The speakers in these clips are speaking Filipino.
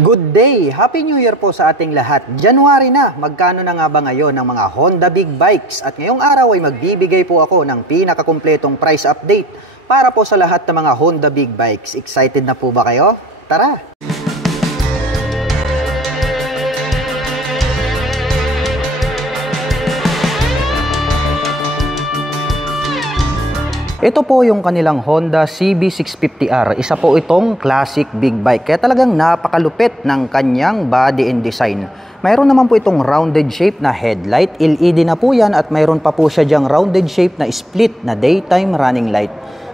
Good day! Happy New Year po sa ating lahat. January na, magkano na nga ba ngayon ng mga Honda Big Bikes? At ngayong araw ay magbibigay po ako ng pinakakumpletong price update para po sa lahat ng mga Honda Big Bikes. Excited na po ba kayo? Tara! Ito po yung kanilang Honda CB650R. Isa po itong classic big bike. Kaya talagang napakalupit ng kanyang body and design. Mayroon naman po itong rounded shape na headlight. LED na po yan at mayroon pa po siya dyang rounded shape na split na daytime running light.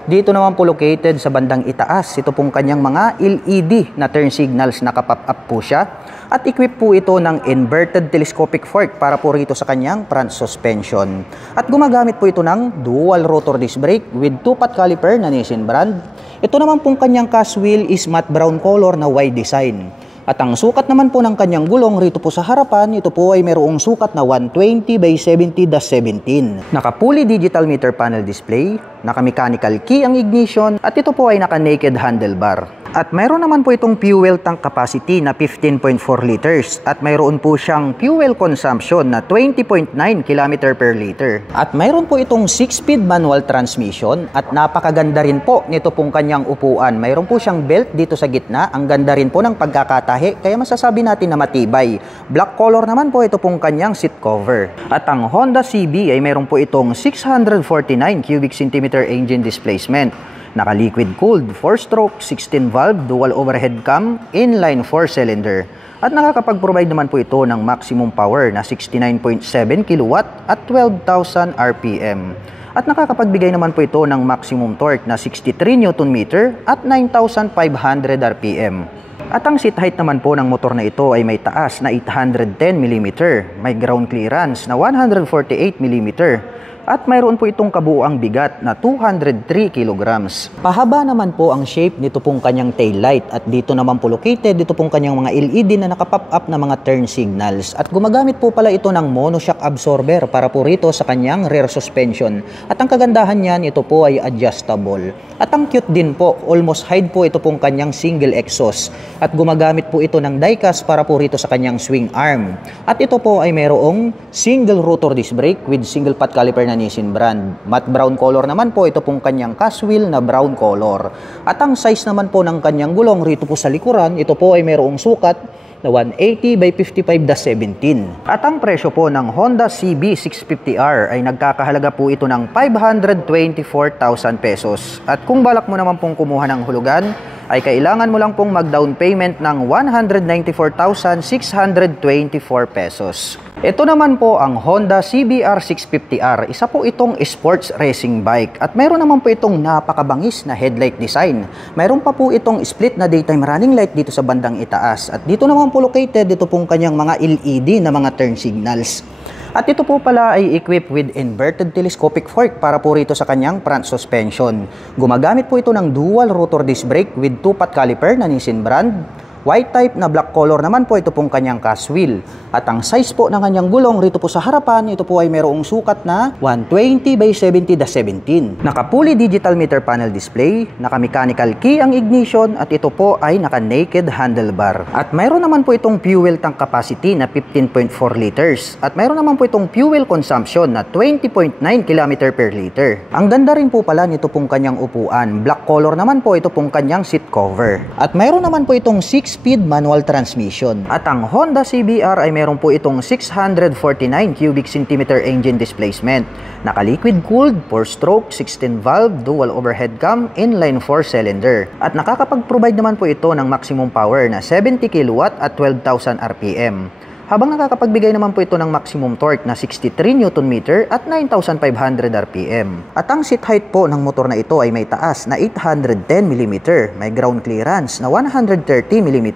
Dito naman po located sa bandang itaas, ito pong kanyang mga LED na turn signals, naka-pop up po siya. At equip po ito ng inverted telescopic fork para po rito sa kanyang front suspension. At gumagamit po ito ng dual rotor disc brake with 2-pot caliper na Nissin brand. Ito naman pong kanyang cast wheel is matte brown color na wide design. At ang sukat naman po ng kanyang gulong rito po sa harapan, ito po ay mayroong sukat na 120 by 70-17. Naka-fully digital meter panel display, naka-mechanical key ang ignition, at ito po ay naka-naked handlebar. At mayroon naman po itong fuel tank capacity na 15.4 liters at mayroon po siyang fuel consumption na 20.9 km per liter. At mayroon po itong 6-speed manual transmission at napakaganda rin po nito pong kanyang upuan. Mayroon po siyang belt dito sa gitna. Ang ganda rin po ng pagkakatahi kaya masasabi natin na matibay. Black color naman po ito pong kanyang seat cover. At ang Honda CB ay mayroon po itong 649 cubic centimeter engine displacement. Naka-liquid cooled, 4-stroke, 16-valve, dual overhead cam, inline 4-cylinder. At nakakapag-provide naman po ito ng maximum power na 69.7 kW at 12,000 RPM. At nakakapagbigay naman po ito ng maximum torque na 63 Nm at 9,500 RPM. At ang seat height naman po ng motor na ito ay may taas na 810 mm, may ground clearance na 148 mm, at mayroon po itong kabuuang bigat na 203 kilograms. Pahaba naman po ang shape nito pong kanyang taillight at dito naman po located dito pong kanyang mga LED na nakapop up na mga turn signals. At gumagamit po pala ito ng monoshock absorber para po rito sa kanyang rear suspension. At ang kagandahan niyan, ito po ay adjustable. At ang cute din po, almost hide po ito pong kanyang single exhaust. At gumagamit po ito ng diecast para po rito sa kanyang swing arm. At ito po ay mayroong single rotor disc brake with single pot caliper na Nissin brand. Matte brown color naman po ito pong kanyang cast wheel na brown color. At ang size naman po ng kanyang gulong rito po sa likuran, ito po ay mayroong sukat na 180 by 55-17. At ang presyo po ng Honda CB650R ay nagkakahalaga po ito ng 524,000 pesos. At kung balak mo naman pong kumuha ng hulugan, ay kailangan mo lang pong mag-down payment ng 194,624 pesos. Ito naman po ang Honda CBR650R. Isa po itong sports racing bike at mayroon naman po itong napakabangis na headlight design. Mayroon pa po itong split na daytime running light dito sa bandang itaas. At dito naman po located dito pong kanyang mga LED na mga turn signals. At ito po pala ay equipped with inverted telescopic fork para po rito sa kanyang front suspension. Gumagamit po ito ng dual rotor disc brake with 2-pot caliper na Nissin brand. White type na black color naman po ito pong kanyang cast wheel. At ang size po ng kanyang gulong rito po sa harapan, ito po ay mayroong sukat na 120 by 70-17. Naka-fully digital meter panel display, naka-mechanical key ang ignition at ito po ay naka-naked handlebar. At mayroon naman po itong fuel tank capacity na 15.4 liters. At mayroon naman po itong fuel consumption na 20.9 km per liter. Ang ganda rin po pala nito pong kanyang upuan. Black color naman po ito pong kanyang seat cover. At mayroon naman po itong 6-speed manual transmission. At ang Honda CBR ay meron po itong 649 cubic centimeter engine displacement. Naka-liquid cooled, 4-stroke, 16-valve, dual overhead cam, inline 4-cylinder. At nakakapag-provide naman po ito ng maximum power na 70 kW at 12,000 RPM. Habang nakakapagbigay naman po ito ng maximum torque na 63 Nm at 9,500 RPM. At ang seat height po ng motor na ito ay may taas na 810 mm, may ground clearance na 130 mm,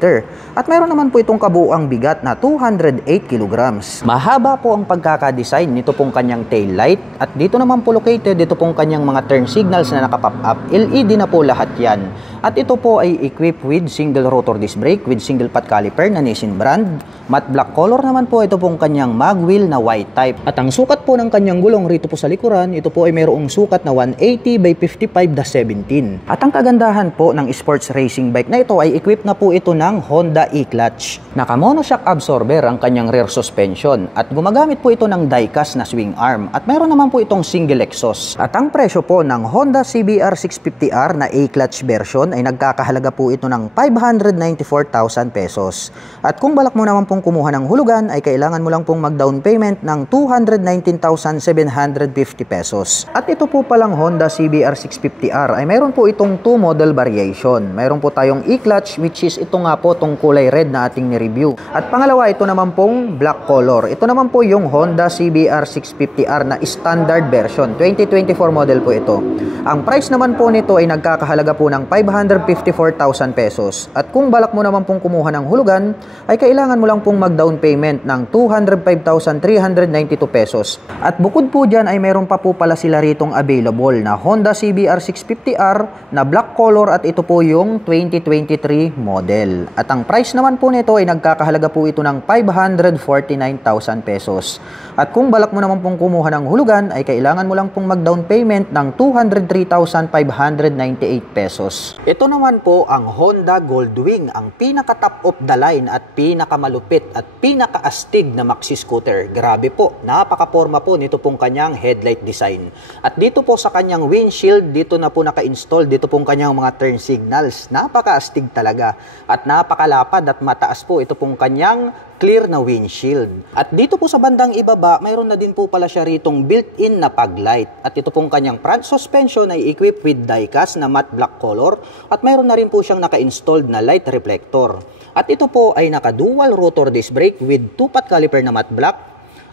at mayroon naman po itong kabuuang bigat na 208 kg. Mahaba po ang pagkakadesign nito pong kanyang tail light at dito naman po located dito pong kanyang mga turn signals na nakapop up. LED na po lahat yan. At ito po ay equipped with single rotor disc brake with single pot caliper na Nissin brand, matte black color naman po ito pong kanyang mag wheel na white type. At ang sukat po ng kanyang gulong rito po sa likuran, ito po ay mayroong sukat na 180 by 55/17. At ang kagandahan po ng sports racing bike na ito ay equipped na po ito ng Honda e-clutch. Naka monoshock absorber ang kanyang rear suspension at gumagamit po ito ng diecast na swing arm at mayroon naman po itong single exhaust. At ang presyo po ng Honda CBR 650R na A-clutch version ay nagkakahalaga po ito ng 594,000 pesos. At kung balak mo naman pong kumuha ng hulugan ay kailangan mo lang pong mag-down payment ng 219,750 pesos. At ito po palang Honda CBR 650R ay mayroon po itong 2 model variation. Mayroon po tayong E-clutch which is ito nga po itong kulay red na ating ni-review. At pangalawa, ito naman pong black color. Ito naman po yung Honda CBR 650R na standard version. 2024 model po ito. Ang price naman po nito ay nagkakahalaga po ng 554,000 pesos. At kung balak mo naman pong kumuha ng hulugan, ay kailangan mo lang pong mag-down payment ng 205,392 pesos. At bukod po dyan ay meron pa po pala sila ritong available na Honda CBR 650R na black color at ito po yung 2023 model. At ang price naman po nito ay nagkakahalaga po ito ng 549,000 pesos. At kung balak mo naman pong kumuha ng hulugan, ay kailangan mo lang pong mag-down payment ng 203,598 pesos. Ito naman po ang Honda Goldwing, ang pinaka-top of the line at pinakamalupit at pinaka-astig na maxi scooter. Grabe po, napaka-forma po nito pong kanyang headlight design. At dito po sa kanyang windshield, dito na po naka-install dito pong kanyang mga turn signals. Napaka-astig talaga at napakalapad at mataas po ito pong kanyang clear na windshield. At dito po sa bandang ibaba, mayroon na din po pala siya ritong built-in na fog light. At ito pong kanyang front suspension ay equipped with diecast na matte black color at mayroon na rin po siyang naka-installed na light reflector. At ito po ay naka-dual rotor disc brake with 2-pot caliper na matte black.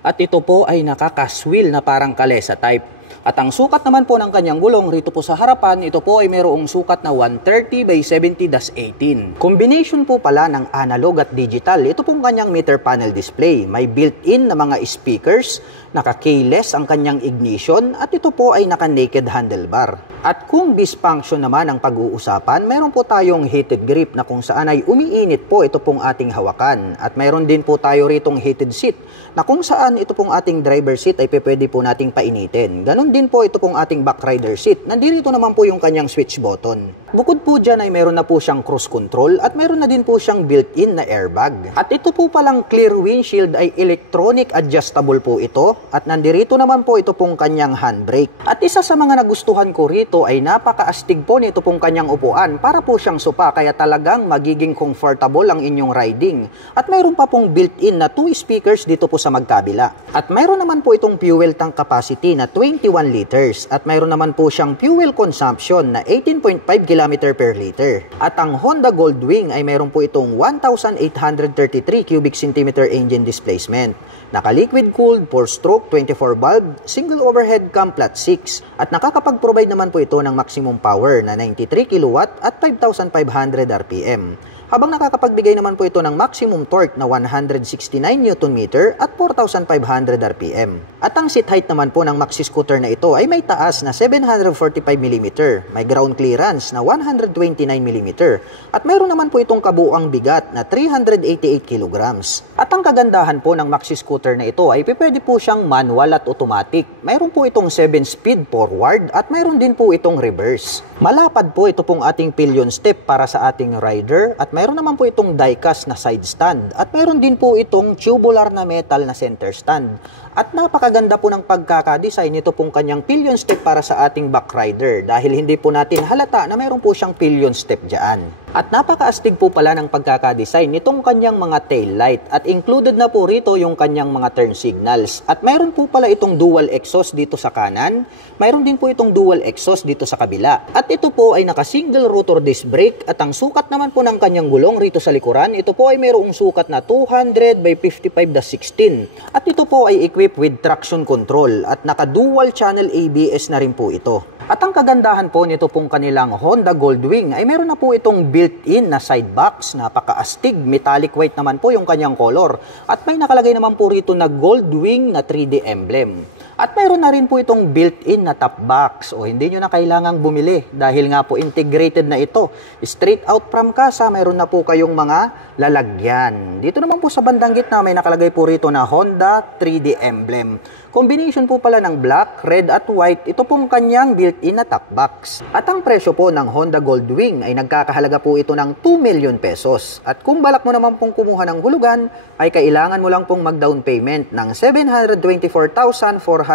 At ito po ay naka-cast-wheel na parang kalesa type. At ang sukat naman po ng kanyang gulong rito po sa harapan, ito po ay mayroong sukat na 130 by 70/18. Combination po pala ng analog at digital. Ito pong kanyang meter panel display. May built-in na mga speakers, naka-keyless ang kanyang ignition, at ito po ay naka-naked handlebar. At kung dysfunction naman ang pag-uusapan, mayroon po tayong heated grip na kung saan ay umiinit po ito pong ating hawakan. At mayroon din po tayo ritong heated seat na kung saan ito pong ating driver seat ay pwede po nating painitin. Ganon din po ito pong ating back rider seat. Nandito naman po yung kanyang switch button. Bukod po dyan ay mayroon na po siyang cruise control at mayroon na din po siyang built-in na airbag. At ito po palang clear windshield ay electronic adjustable po ito at nandito naman po ito pong kanyang handbrake. At isa sa mga nagustuhan ko rito ay napaka-astig po nito pong kanyang upuan para po siyang sopa kaya talagang magiging comfortable ang inyong riding. At mayroon pa pong built-in na 2 speakers dito po sa magkabila. At mayroon naman po itong fuel tank capacity na 21 liters at mayroon naman po siyang fuel consumption na 18.5 km per liter. At ang Honda Goldwing ay mayroon po itong 1,833 cubic centimeter engine displacement. Naka-liquid cooled, 4-stroke, 24 valve, single overhead cam flat 6 at nakakapag-provide naman po ito ng maximum power na 93 kW at 5,500 RPM. Habang nakakapagbigay naman po ito ng maximum torque na 169 Nm at 4,500 RPM. At ang seat height naman po ng maxi scooter na ito ay may taas na 745 mm, may ground clearance na 129 mm, at mayroon naman po itong kabuuang bigat na 388 kg. At ang kagandahan po ng maxi scooter na ito ay pwede po siyang manual at automatic. Mayroon po itong 7-speed forward at mayroon din po itong reverse. Malapad po ito pong ating pillion step para sa ating rider at mayroon naman po itong diecast na side stand at mayroon din po itong tubular na metal na center stand. At napakaganda po ng pagkakadesign nito pong kanyang pillion step para sa ating back rider dahil hindi po natin halata na mayroon po siyang pillion step dyan. At napakaastig po pala ng pagkakadesign nitong kanyang mga tail light at included na po rito yung kanyang mga turn signals. At mayroon po pala itong dual exhaust dito sa kanan, mayroon din po itong dual exhaust dito sa kabila. At ito po ay naka-single rotor disc brake at ang sukat naman po ng kanyang gulong rito sa likuran, ito po ay mayroong sukat na 200 by 55/16 at ito po ay equipped with traction control at naka-dual channel ABS na rin po ito. At ang kagandahan po nito pong kanilang Honda Goldwing ay meron na po itong built built-in na side box, napaka-astig, metallic white naman po yung kanyang color. At may nakalagay naman po rito na gold wing na 3D emblem. At mayroon na rin po itong built-in na top box o hindi nyo na kailangang bumili dahil nga po integrated na ito. Straight out from casa, mayroon na po kayong mga lalagyan. Dito naman po sa bandang gitna may nakalagay po rito na Honda 3D emblem. Combination po pala ng black, red at white, ito pong kanyang built-in na top box. At ang presyo po ng Honda Goldwing ay nagkakahalaga po ito ng 2 million pesos. At kung balak mo naman pong kumuha ng hulugan, ay kailangan mo lang pong mag-down payment ng 724,432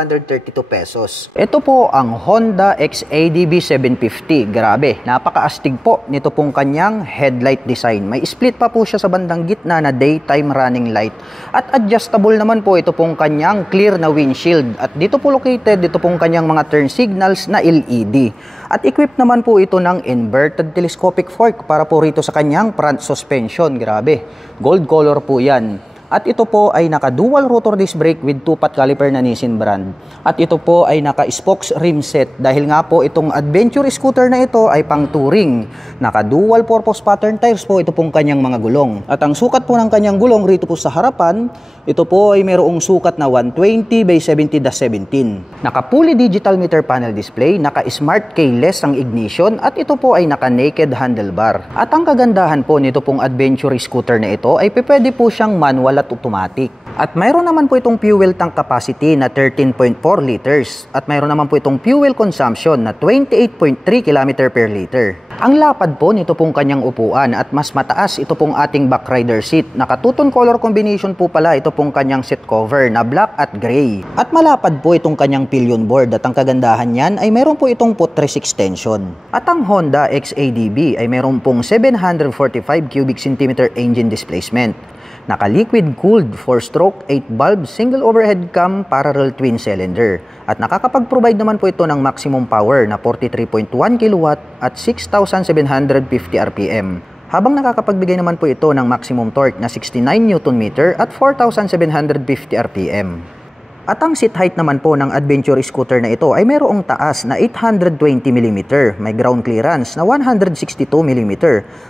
pesos. Ito po ang Honda XADB 750. Grabe, napaka-astig po nito pong kanyang headlight design. May split pa po siya sa bandang gitna na daytime running light. At adjustable naman po ito pong kanyang clear na windshield. At dito po located, dito pong kanyang mga turn signals na LED. At equipped naman po ito ng inverted telescopic fork para po rito sa kanyang front suspension. Grabe, gold color po yan. At ito po ay naka-dual rotor disc brake with 2-pot caliper na Nissin brand. At ito po ay naka-spokes rim set dahil nga po itong adventure scooter na ito ay pang touring. Naka-dual purpose pattern tires po ito pong kanyang mga gulong. At ang sukat po ng kanyang gulong rito po sa harapan, ito po ay mayroong sukat na 120 by 70-17. Naka-fully digital meter panel display, naka-smart keyless ang ignition at ito po ay naka-naked handlebar. At ang kagandahan po nito pong adventure scooter na ito ay pwede po siyang manual at automatic. At mayroon naman po itong fuel tank capacity na 13.4 liters at mayroon naman po itong fuel consumption na 28.3 km per liter. Ang lapad po nito pong kanyang upuan at mas mataas ito pong ating back rider seat. Naka-two-tone color combination po pala ito pong kanyang seat cover na black at gray. At malapad po itong kanyang pillion board at ang kagandahan niyan ay mayroon po itong footrest extension. At ang Honda XADB ay mayroon pong 745 cubic centimeter engine displacement. Naka-liquid cooled 4-stroke 8-valve single overhead cam parallel twin cylinder. At nakakapag-provide naman po ito ng maximum power na 43.1 kW at 6,750 RPM. Habang nakakapagbigay naman po ito ng maximum torque na 69 Nm at 4,750 RPM. At ang seat height naman po ng adventure scooter na ito ay mayroong taas na 820 mm, may ground clearance na 162 mm,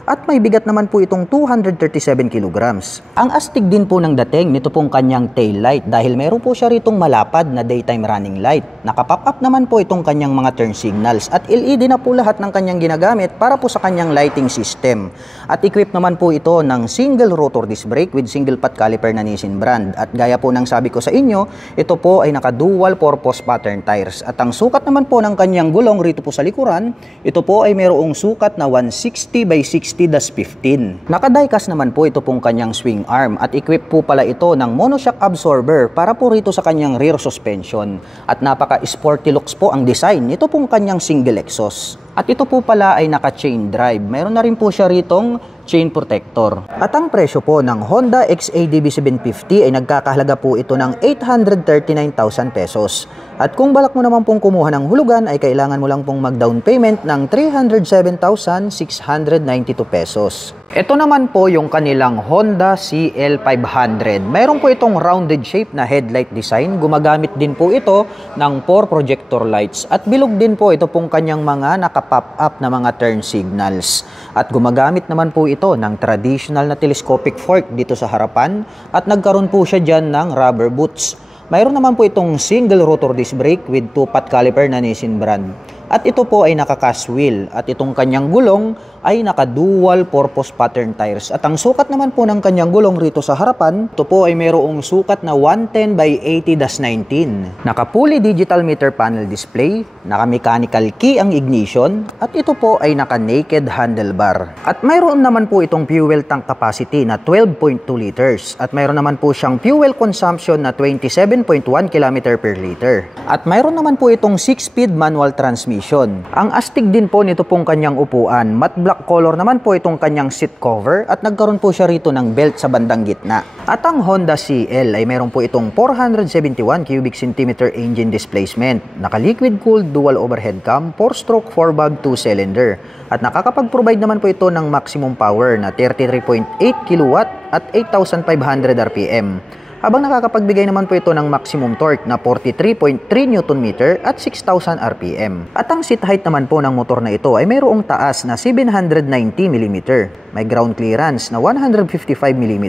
at may bigat naman po itong 237 kg. Ang astig din po ng dating nito pong kanyang tail light dahil mayroon po siya ritong malapad na daytime running light. Naka-pop up naman po itong kanyang mga turn signals at LED na po lahat ng kanyang ginagamit para po sa kanyang lighting system. At equipped naman po ito ng single rotor disc brake with single pot caliper na Nissin brand. At gaya po ng sabi ko sa inyo, ito po ay naka-dual purpose pattern tires. At ang sukat naman po ng kanyang gulong rito po sa likuran, ito po ay mayroong sukat na 160 by 60-15. Naka-diecast naman po ito pong kanyang swing arm at equipped po pala ito ng monoshock absorber para po rito sa kanyang rear suspension. At napaka-sporty looks po ang design nito pong kanyang single exhaust. At ito po pala ay naka-chain drive. Mayroon na rin po siya ritong chain protector. At ang presyo po ng Honda XADB 750 ay nagkakahalaga po ito ng 839,000 pesos. At kung balak mo naman pong kumuha ng hulugan ay kailangan mo lang pong mag-down payment ng 307,692 pesos. Ito naman po yung kanilang Honda CL500. Mayroon po itong rounded shape na headlight design. Gumagamit din po ito ng 4 projector lights. At bilog din po ito pong kanyang mga naka-pop up na mga turn signals. At gumagamit naman po ito ng traditional na telescopic fork dito sa harapan. At nagkaroon po siya dyan ng rubber boots. Mayroon naman po itong single rotor disc brake with 2-pot caliper na Nissin brand. At ito po ay naka-cast wheel. At itong kanyang gulong ay naka-dual purpose pattern tires. At ang sukat naman po ng kanyang gulong rito sa harapan, ito po ay mayroong sukat na 110 by 80-19. Naka-fully digital meter panel display, naka-mechanical key ang ignition, at ito po ay naka-naked handlebar. At mayroon naman po itong fuel tank capacity na 12.2 liters. At mayroon naman po siyang fuel consumption na 27.1 km per liter. At mayroon naman po itong 6-speed manual transmission. Ang astig din po nito pong kanyang upuan. Matte black color naman po itong kanyang seat cover at nagkaroon po siya rito ng belt sa bandang gitna. At ang Honda CL ay meron po itong 471 cubic centimeter engine displacement. Naka-liquid cooled dual overhead cam, 4-stroke 4-valve 2-cylinder. At nakakapag-provide naman po ito ng maximum power na 33.8 kW at 8,500 RPM. Habang nakakapagbigay naman po ito ng maximum torque na 43.3 Nm at 6,000 RPM. At ang seat height naman po ng motor na ito ay mayroong taas na 790 mm, may ground clearance na 155 mm,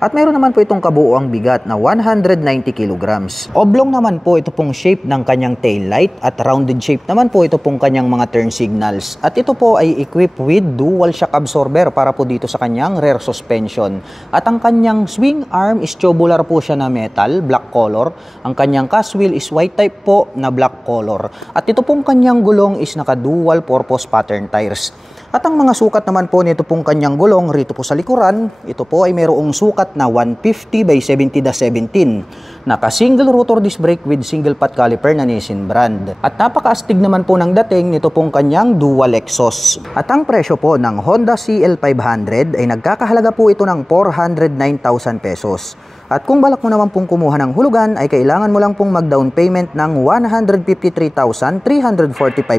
at mayroon naman po itong kabuuang bigat na 190 kg. Oblong naman po ito pong shape ng kanyang tail light at rounded shape naman po ito pong kanyang mga turn signals. At ito po ay equipped with dual shock absorber para po dito sa kanyang rear suspension. At ang kanyang swing arm is tubular po siya na metal, black color. Ang kanyang cast wheel is white type po na black color. At ito pong kanyang gulong is naka-dual purpose pattern tires. At ang mga sukat naman po nito pong kanyang gulong rito po sa likuran, ito po ay mayroong sukat na 150 by 70/17. Naka-single rotor disc brake with single pot caliper na Nissin brand. At napakaastig naman po ng dating nito pong kanyang dual exhaust. At ang presyo po ng Honda CL500 ay nagkakahalaga po ito ng 409,000 pesos. At kung balak mo naman pong kumuha ng hulugan, ay kailangan mo lang pong mag-down payment ng 153,345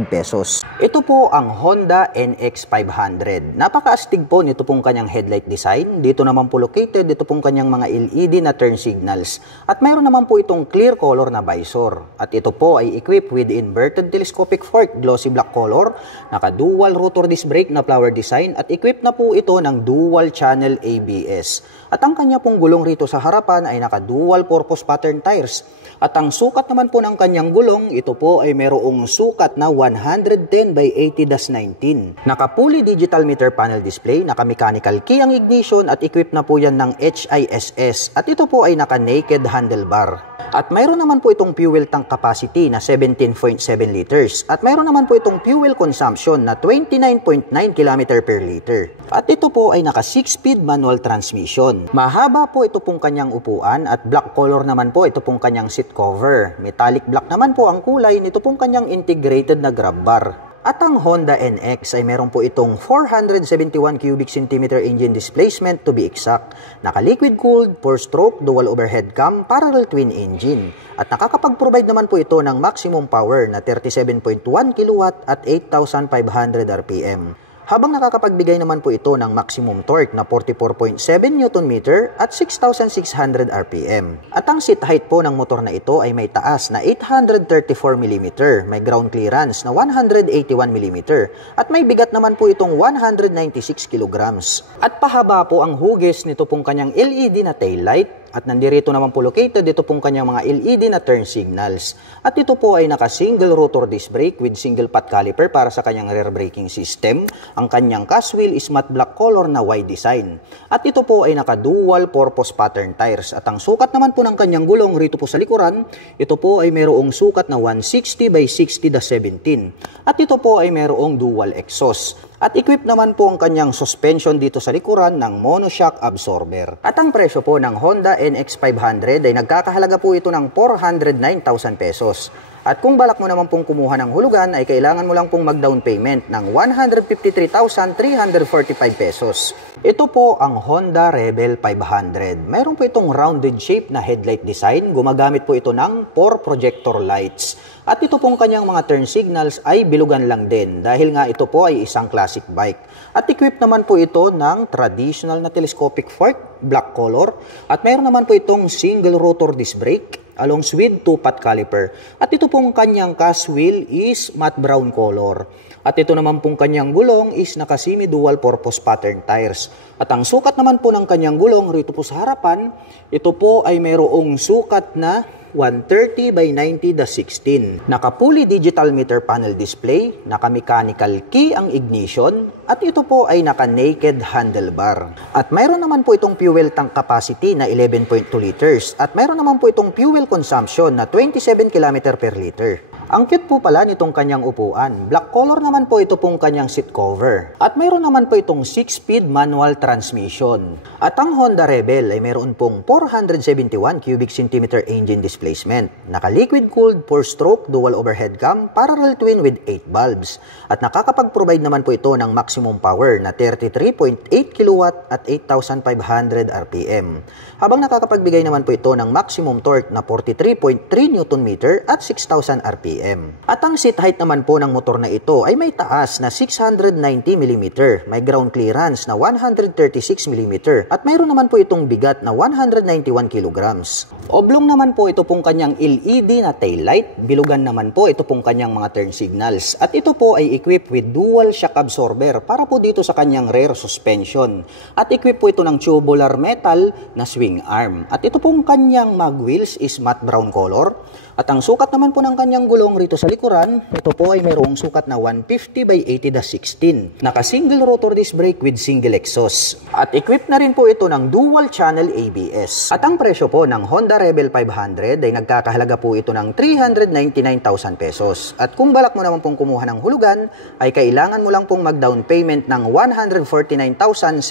pesos. Ito po ang Honda NX500. Napakaastig po nito pong kanyang headlight design. Dito naman po located, dito pong kanyang mga LED na turn signals. At mayroon naman po itong clear color na visor. At ito po ay equipped with inverted telescopic fork, glossy black color, naka-dual rotor disc brake na flower design, at equipped na po ito ng dual channel ABS. At ang kanya pong gulong rito sa harapan ay naka-dual purpose pattern tires. At ang sukat naman po ng kanyang gulong, ito po ay mayroong sukat na 110 by 80/19. Naka-fully digital meter panel display, naka-mechanical key ang ignition, at equipped na po yan ng HISS. At ito po ay naka-naked handlebar. At mayroon naman po itong fuel tank capacity na 17.7 liters. At mayroon naman po itong fuel consumption na 29.9 km per liter. At ito po ay naka 6-speed manual transmission. Mahaba po ito pong kanyang upuan at black color naman po ito pong kanyang seat cover. Metallic black naman po ang kulay nito pong kanyang integrated na grab bar. At ang Honda NX ay meron po itong 471 cubic centimeter engine displacement to be exact. Naka-liquid cooled, 4-stroke, dual overhead cam, parallel twin engine. At nakakapag-provide naman po ito ng maximum power na 37.1 kW at 8,500 RPM. Habang nakakapagbigay naman po ito ng maximum torque na 44.7 Nm at 6,600 RPM. At ang seat height po ng motor na ito ay may taas na 834 mm, may ground clearance na 181 mm, at may bigat naman po itong 196 kg. At pahaba po ang hugis nito pong kanyang LED na tail light. At nandirito naman po located dito pong kanyang mga LED na turn signals. At ito po ay naka-single rotor disc brake with single pot caliper para sa kanyang rear braking system. Ang kanyang cast wheel is matte black color na wide design. At ito po ay naka-dual purpose pattern tires. At ang sukat naman po ng kanyang gulong rito po sa likuran, ito po ay mayroong sukat na 160 by 60/17. At ito po ay mayroong dual exhaust. At equipped naman po ang kanyang suspension dito sa likuran ng monoshock absorber. At ang presyo po ng Honda NX500 ay nagkakahalaga po ito ng 409,000 pesos. At kung balak mo naman pong kumuha ng hulugan, ay kailangan mo lang pong mag-down payment ng 153,345 pesos. Ito po ang Honda Rebel 500. Mayroon po itong rounded shape na headlight design. Gumagamit po ito ng 4 projector lights. At ito pong kanyang mga turn signals ay bilugan lang din dahil nga ito po ay isang classic bike. At equipped naman po ito ng traditional na telescopic fork, black color. At mayroon naman po itong single rotor disc brake along with 2-pot caliper. At ito pong kanyang cast wheel is matte brown color. At ito naman pong kanyang gulong is naka-semi dual purpose pattern tires. At ang sukat naman po ng kanyang gulong rito po sa harapan, ito po ay mayroong sukat na 130 by 90/16. Naka-fully digital meter panel display, naka-mechanical key ang ignition, at ito po ay naka-naked handlebar. At mayroon naman po itong fuel tank capacity na 11.2 liters at mayroon naman po itong fuel consumption na 27 km per liter. Ang cute po pala nitong kanyang upuan. Black color naman po ito pong kanyang seat cover. At mayroon naman po itong 6-speed manual transmission. At ang Honda Rebel ay mayroon pong 471 cubic centimeter engine displacement. Naka-liquid cooled, 4-stroke, dual overhead cam, parallel twin with 8 bulbs. At nakakapag-provide naman po ito ng maximum power na 33.8 kW at 8,500 RPM. Habang nakakapagbigay naman po ito ng maximum torque na 43.3 Nm at 6,000 RPM. RPM. At ang seat height naman po ng motor na ito ay may taas na 690mm, may ground clearance na 136mm, at mayroon naman po itong bigat na 191 kilograms. Oblong naman po ito pong kanyang LED na taillight, bilugan naman po ito pong kanyang mga turn signals. At ito po ay equipped with dual shock absorber para po dito sa kanyang rear suspension. At equipped po ito ng tubular metal na swing arm. At ito pong kanyang mag wheels is matte brown color. At ang sukat naman po ng kanyang gulong rito sa likuran, ito po ay mayroong sukat na 150 by 80-16. Naka single rotor disc brake with single exhaust. At equipped na rin po ito ng dual channel ABS. At ang presyo po ng Honda Rebel 500 ay nagkakahalaga po ito ng 399,000 pesos. At kung balak mo naman pong kumuha ng hulugan, ay kailangan mo lang pong mag-down payment ng 149,755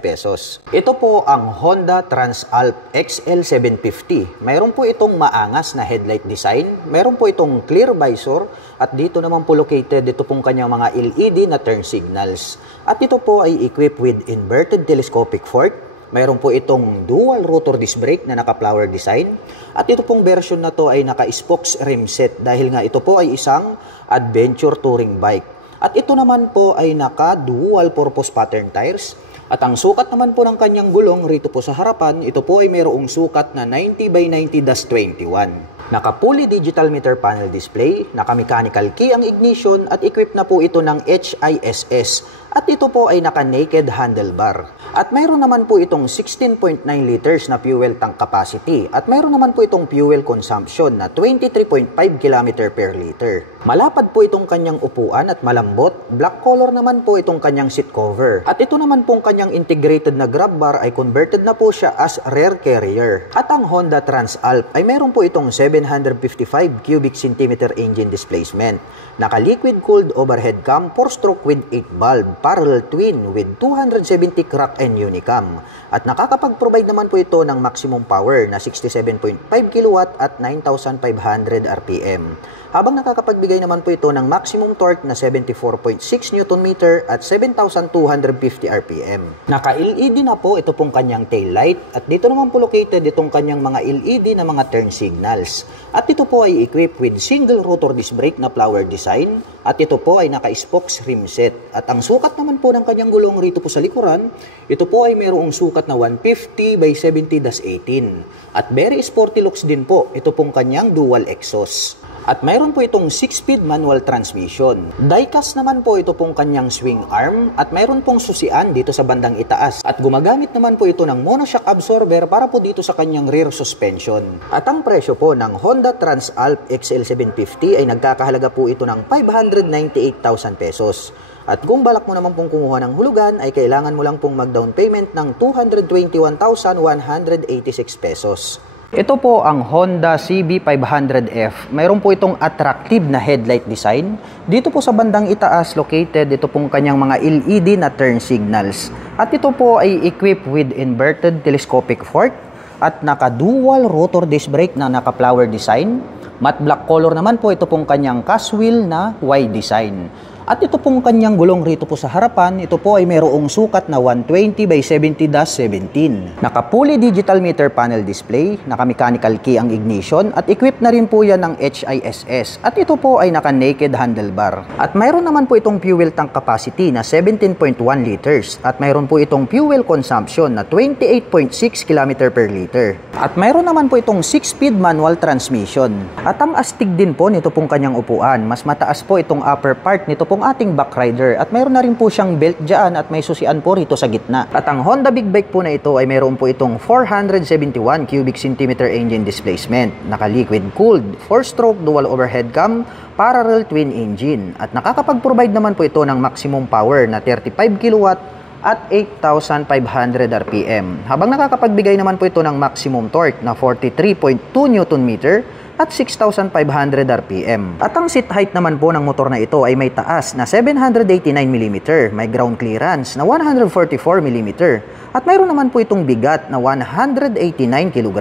pesos. Ito po ang Honda Transalp XL750. Mayroon po itong maangas na headlight design, meron po itong clear visor, at dito naman po located ito pong kanyang mga LED na turn signals. At ito po ay equipped with inverted telescopic fork, meron po itong dual rotor disc brake na naka-flower design, at ito pong version na to ay naka-spokes rim set dahil nga ito po ay isang adventure touring bike. At ito naman po ay naka-dual purpose pattern tires. At ang sukat naman po ng kanyang gulong rito po sa harapan, ito po ay mayroong sukat na 90 by 90-21. Naka-fully digital meter panel display, naka-mechanical key ang ignition, at equipped na po ito ng HISS. At ito po ay naka-naked handlebar. At mayroon naman po itong 16.9 liters na fuel tank capacity. At mayroon naman po itong fuel consumption na 23.5 km per liter. Malapad po itong kanyang upuan at malambot. Black color naman po itong kanyang seat cover. At ito naman pong kanyang integrated na grab bar ay converted na po siya as rear carrier. At ang Honda Transalp ay mayroon po itong 755 cubic centimeter engine displacement. Naka-liquid cooled overhead cam 4-stroke with 8 valve, parallel twin with 270 crack and unicam. At nakakapag-provide naman po ito ng maximum power na 67.5 kW at 9,500 RPM. Habang nakakapagbigay naman po ito ng maximum torque na 74.6 Nm at 7,250 RPM. Naka-LED na po ito pong kanyang taillight, at dito naman po located itong kanyang mga LED na mga turn signals. At ito po ay equipped with single rotor disc brake na flower design, at ito po ay naka-spokes rim set. At ang sukat naman po ng kanyang gulong rito po sa likuran, ito po ay mayroong sukat na 150 by 70-18. At very sporty looks din po ito pong kanyang dual exhaust. At mayroon po itong 6-speed manual transmission. Die-cast naman po ito pong kanyang swing arm, at mayroon pong susian dito sa bandang itaas. At gumagamit naman po ito ng monoshock absorber para po dito sa kanyang rear suspension. At ang presyo po ng Honda Transalp XL750 ay nagkakahalaga po ito ng 598,000 pesos. At kung balak mo naman pong kumuha ng hulugan, ay kailangan mo lang pong mag-down payment ng 221,186 pesos. Ito po ang Honda CB500F. Mayroon po itong attractive na headlight design. Dito po sa bandang itaas located ito pong kanyang mga LED na turn signals. At ito po ay equipped with inverted telescopic fork at naka-dual rotor disc brake na naka-flower design. Matte black color naman po ito pong kanyang cast wheel na Y design. At ito pong kanyang gulong rito po sa harapan, ito po ay mayroong sukat na 120 by 70-17. Naka-fully digital meter panel display, naka-mechanical key ang ignition, at equipped na rin po yan ng HISS. At ito po ay naka-naked handlebar. At mayroon naman po itong fuel tank capacity na 17.1 liters. At mayroon po itong fuel consumption na 28.6 km per liter. At mayroon naman po itong 6-speed manual transmission. At ang astig din po nito pong kanyang upuan, mas mataas po itong upper part nito pong ating back rider, at mayroon na rin po siyang belt dyan at may susian po rito sa gitna. At ang Honda Big Bike po na ito ay mayroon po itong 471 cubic centimeter engine displacement, naka-liquid cooled, 4-stroke dual overhead cam, parallel twin engine, at nakakapag-provide naman po ito ng maximum power na 35 kW at 8,500 RPM. Habang nakakapagbigay naman po ito ng maximum torque na 43.2 Nm at 6,500 RPM. At ang seat height naman po ng motor na ito ay may taas na 789mm, may ground clearance na 144mm, at mayroon naman po itong bigat na 189 kg.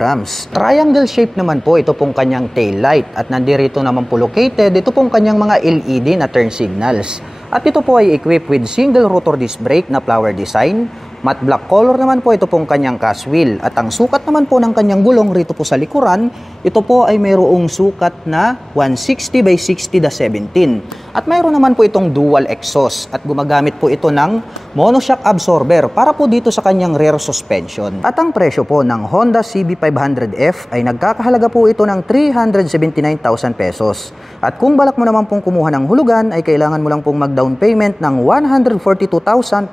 Triangle shape naman po ito pong kanyang tail light, at nandirito naman po located ito pong kanyang mga LED na turn signals. At ito po ay equipped with single rotor disc brake na flower design, Matte black color naman po ito pong kanyang cast wheel. At ang sukat naman po ng kanyang gulong rito po sa likuran, ito po ay mayroong sukat na 160 by 60/17. At mayroon naman po itong dual exhaust at gumagamit po ito ng monoshock absorber para po dito sa kanyang rear suspension. At ang presyo po ng Honda CB500F ay nagkakahalaga po ito ng 379,000 pesos. At kung balak mo naman pong kumuha ng hulugan ay kailangan mo lang pong mag-down payment ng 142,576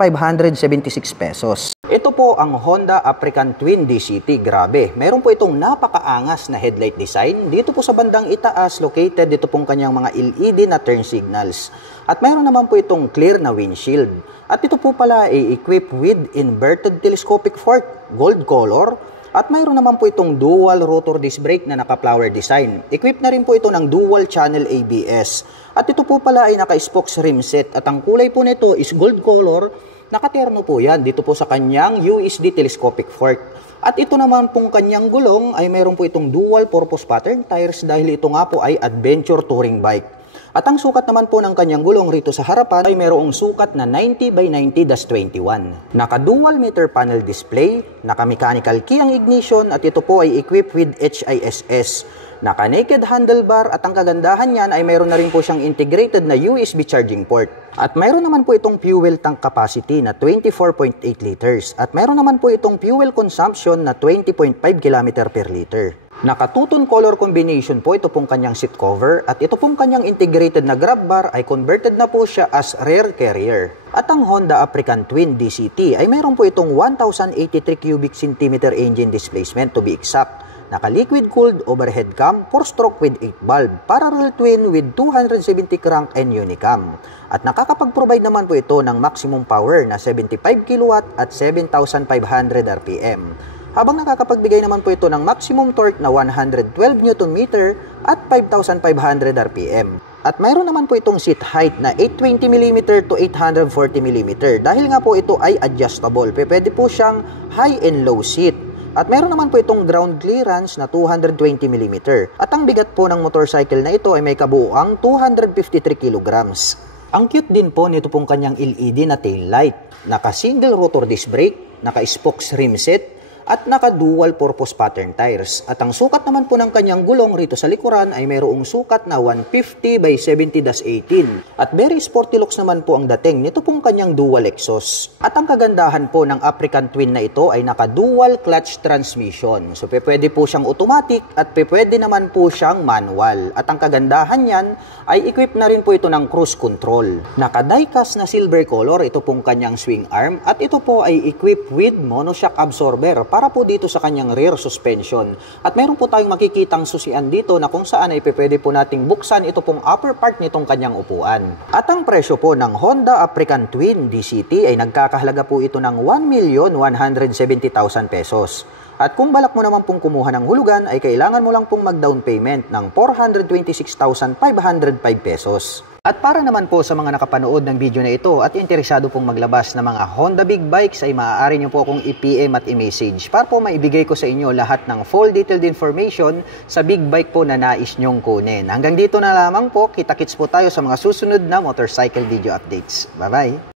pesos. Ito po ang Honda African Twin DCT. Grabe, meron po itong napakaangas na headlight design. Dito po sa bandang itaas, located dito pong kanyang mga LED na turn signals. At mayroon naman po itong clear na windshield. At ito po pala ay equipped with inverted telescopic fork, gold color. At mayroon naman po itong dual rotor disc brake na naka-flower design. Equipped na rin po ito ng dual channel ABS. At ito po pala ay naka-spokes rim set. At ang kulay po nito is gold color. Nakaterno po yan dito po sa kanyang USD telescopic fork. At ito naman pong kanyang gulong ay meron po itong dual purpose pattern tires dahil ito nga po ay adventure touring bike. At ang sukat naman po ng kanyang gulong rito sa harapan ay mayroong sukat na 90 by 90-21. Naka-dual meter panel display, naka-mechanical key ang ignition at ito po ay equipped with HISS. Naka-naked handlebar at ang kagandahan niyan ay mayroon na rin po siyang integrated na USB charging port. At mayroon naman po itong fuel tank capacity na 24.8 liters. At mayroon naman po itong fuel consumption na 20.5 km per liter. Naka-two-tone color combination po ito pong kanyang seat cover at ito pong kanyang integrated na grab bar ay converted na po siya as rear carrier. At ang Honda African Twin DCT ay mayroon po itong 1,083 cubic centimeter engine displacement to be exact. Naka-liquid cooled overhead cam, 4-stroke with 8 valve, parallel twin with 270 crank and unicam. At nakakapag-provide naman po ito ng maximum power na 75 kW at 7,500 RPM. Habang nakakapagbigay naman po ito ng maximum torque na 112 Nm at 5,500 RPM. At mayroon naman po itong seat height na 820mm to 840mm dahil nga po ito ay adjustable. Pwede po siyang high and low seat. At mayroon naman po itong ground clearance na 220mm. At ang bigat po ng motorcycle na ito ay may kabuuang 253 kg. Ang cute din po nito pong kanyang LED na tail light. Naka-single rotor disc brake, naka-spokes rim set, at naka-dual purpose pattern tires. At ang sukat naman po ng kanyang gulong rito sa likuran ay mayroong sukat na 150 by 70-18. At very sporty looks naman po ang dating nito pong kanyang dual exhaust. At ang kagandahan po ng African Twin na ito ay naka-dual clutch transmission. So pwede po siyang automatic at pwede naman po siyang manual. At ang kagandahan niyan ay equipped na rin po ito ng cruise control. Naka-diecast na silver color ito pong kanyang swing arm at ito po ay equipped with monoshock absorber para po dito sa kanyang rear suspension. At mayroon po tayong makikitang susian dito na kung saan ay pwede po nating buksan ito pong upper part nitong kanyang upuan. At ang presyo po ng Honda African Twin DCT ay nagkakahalaga po ito ng 1,170,000 pesos. At kung balak mo naman pong kumuha ng hulugan ay kailangan mo lang pong mag-down payment ng 426,505 pesos. At para naman po sa mga nakapanood ng video na ito at interesado pong maglabas ng mga Honda Big Bikes ay maaari nyo po akong i-PM at i-message para po maibigay ko sa inyo lahat ng full detailed information sa big bike po na nais nyong kunin. Hanggang dito na lamang po, kita-kits po tayo sa mga susunod na motorcycle video updates. Bye-bye!